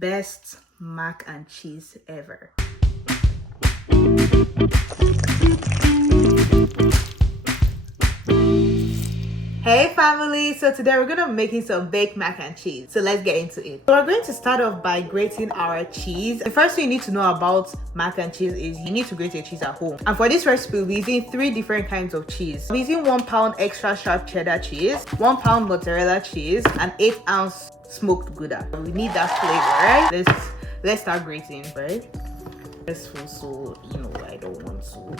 Best mac and cheese ever. Hey family, so today we're gonna be making some baked mac and cheese. So let's get into it. So we're going to start off by grating our cheese. The first thing you need to know about mac and cheese is you need to grate your cheese at home. And for this recipe, we'll be using 3 different kinds of cheese. We're using 1 pound extra sharp cheddar cheese, 1 pound mozzarella cheese, and 8-ounce smoked Gouda. We need that flavor, right? Let's start grating, right? This feels so, I don't want to.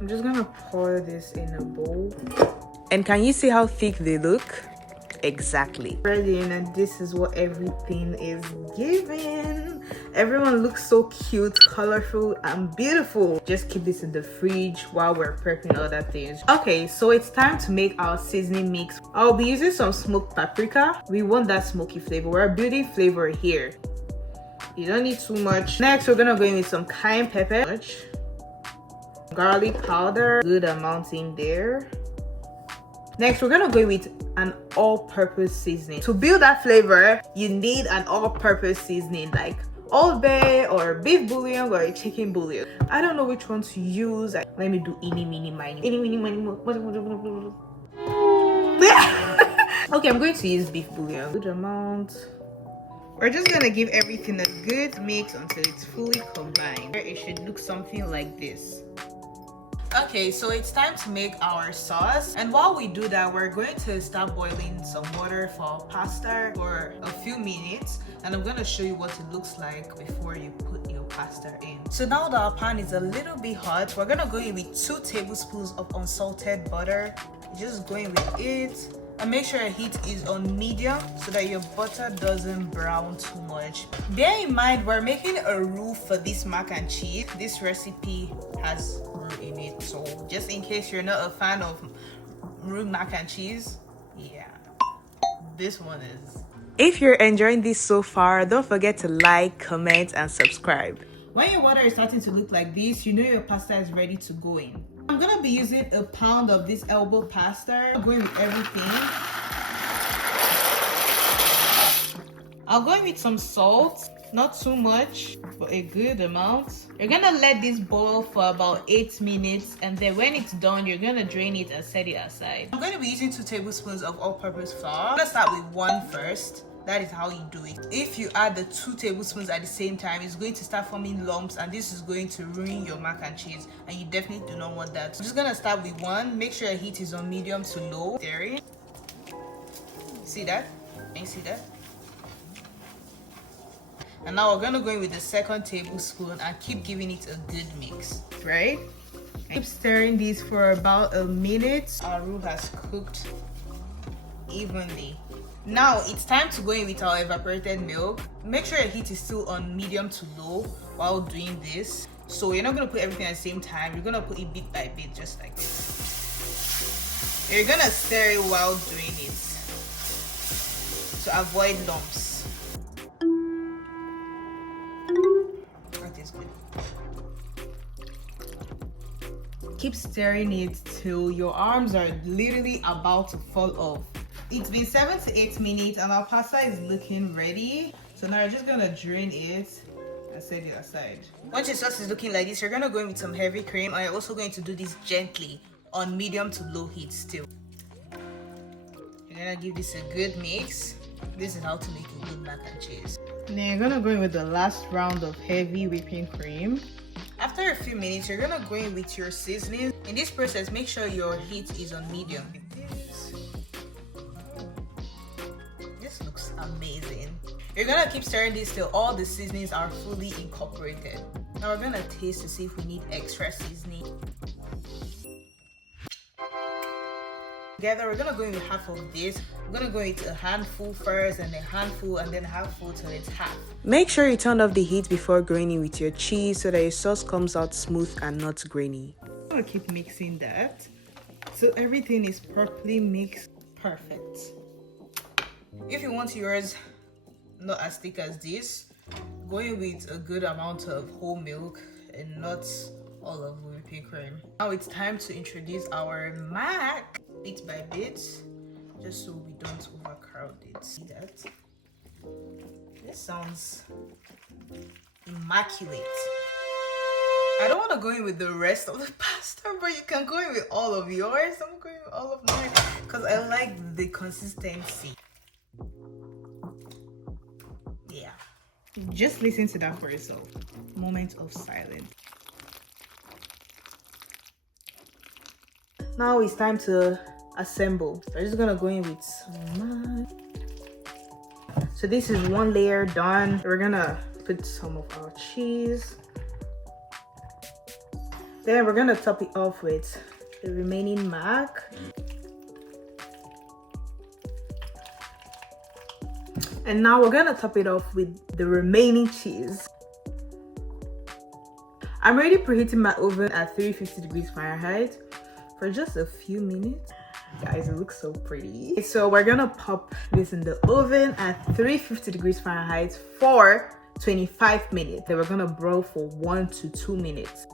I'm just gonna pour this in a bowl. And can you see how thick they look? Exactly. Ready, and this is what everything is giving. Everyone looks so cute, colorful, and beautiful. Just keep this in the fridge while we're prepping other things. Okay, so it's time to make our seasoning mix. I'll be using some smoked paprika. We want that smoky flavor. We're building flavor here. You don't need too much. Next, we're gonna go in with some cayenne pepper. Garlic powder, good amount in there. Next, we're gonna go with an all-purpose seasoning. To build that flavor, you need an all-purpose seasoning like Old Bay or beef bouillon or a chicken bouillon. I don't know which one to use. Let me do eeny, meeny, miny. Eeny, meeny, miny, Okay, I'm going to use beef bouillon. Good amount. We're just gonna give everything a good mix until it's fully combined. It should look something like this. Okay, so it's time to make our sauce, and while we do that, we're going to start boiling some water for pasta for a few minutes, and I'm going to show you what it looks like before you put your pasta in. So now that our pan is a little bit hot, we're going to go in with 2 tablespoons of unsalted butter. Just go in with it, and make sure your heat is on medium so that your butter doesn't brown too much. Bear in mind, we're making a roux for this mac and cheese. This recipe has roux in it, so just in case you're not a fan of roux mac and cheese, yeah, this one is. If you're enjoying this so far, don't forget to like, comment, and subscribe. When your water is starting to look like this, you know your pasta is ready to go in. I'm gonna be using a pound of this elbow pasta. I'm going with everything. I'll go in with some salt, not too much, but a good amount. You're gonna let this boil for about 8 minutes, and then when it's done, you're gonna drain it and set it aside. I'm gonna be using 2 tablespoons of all-purpose flour. I'm gonna start with 1 first. That is how you do it. If you add the 2 tablespoons at the same time, it's going to start forming lumps, and this is going to ruin your mac and cheese, and you definitely do not want that. So I'm just gonna start with 1. Make sure your heat is on medium to low. There. See that? Can you see that? And now we're gonna go in with the 2nd tablespoon and keep giving it a good mix, right? Keep stirring this for about a minute. Our roux has cooked evenly. Now it's time to go in with our evaporated milk. Make sure your heat is still on medium to low while doing this. So you're not gonna put everything at the same time. You're gonna put it bit by bit, just like this. You're gonna stir it while doing it to avoid lumps. That is good. Keep stirring it till your arms are literally about to fall off. It's been 7 to 8 minutes and our pasta is looking ready. So now you're just gonna drain it and set it aside. Once your sauce is looking like this, you're gonna go in with some heavy cream, and you're also going to do this gently on medium to low heat still. You're gonna give this a good mix. This is how to make a good mac and cheese. And then you're gonna go in with the last round of heavy whipping cream. After a few minutes, you're gonna go in with your seasoning. In this process, make sure your heat is on medium. This looks amazing. You're gonna keep stirring this till all the seasonings are fully incorporated. Now we're gonna taste to see if we need extra seasoning. Together, we're gonna go in with half of this. We're gonna go into a handful first, and then handful, and then handful till it's half. Make sure you turn off the heat before going in with your cheese so that your sauce comes out smooth and not grainy. I'm gonna keep mixing that so everything is properly mixed. Perfect. If you want yours not as thick as this, go in with a good amount of whole milk and not all of whipping cream. Now it's time to introduce our mac bit by bit. just so we don't overcrowd it. See that? This sounds immaculate. I don't want to go in with the rest of the pasta, but you can go in with all of yours. I'm going with all of mine because I like the consistency. Yeah. Just listen to that for yourself. Moment of silence. Now it's time to assemble. So I'm just gonna go in with some. So this is one layer done. We're gonna put some of our cheese. Then we're gonna top it off with the remaining mac. And now we're gonna top it off with the remaining cheese. I'm already preheating my oven at 350 degrees Fahrenheit for just a few minutes. Guys, it looks so pretty. So we're gonna pop this in the oven at 350 degrees Fahrenheit for 25 minutes. Then we're gonna broil for 1 to 2 minutes.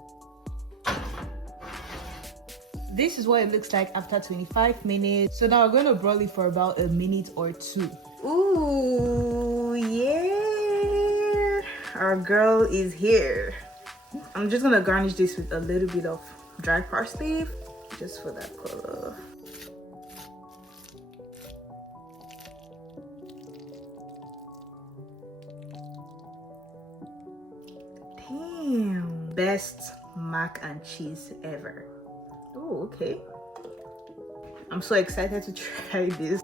This is what it looks like after 25 minutes. So now we're gonna broil it for about a minute or two. Ooh, yeah. Our girl is here. I'm just gonna garnish this with a little bit of dried parsley, just for that color. Damn. Best mac and cheese ever. Oh, okay. I'm so excited to try this.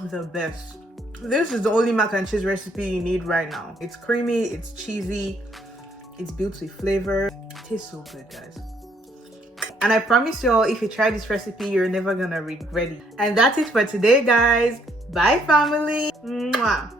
The best. This is the only mac and cheese recipe you need right now. It's creamy, it's cheesy, it's built with flavor. It tastes so good, guys. And I promise y'all, if you try this recipe, you're never gonna regret it. And that's it for today, guys. Bye, family. Mwah.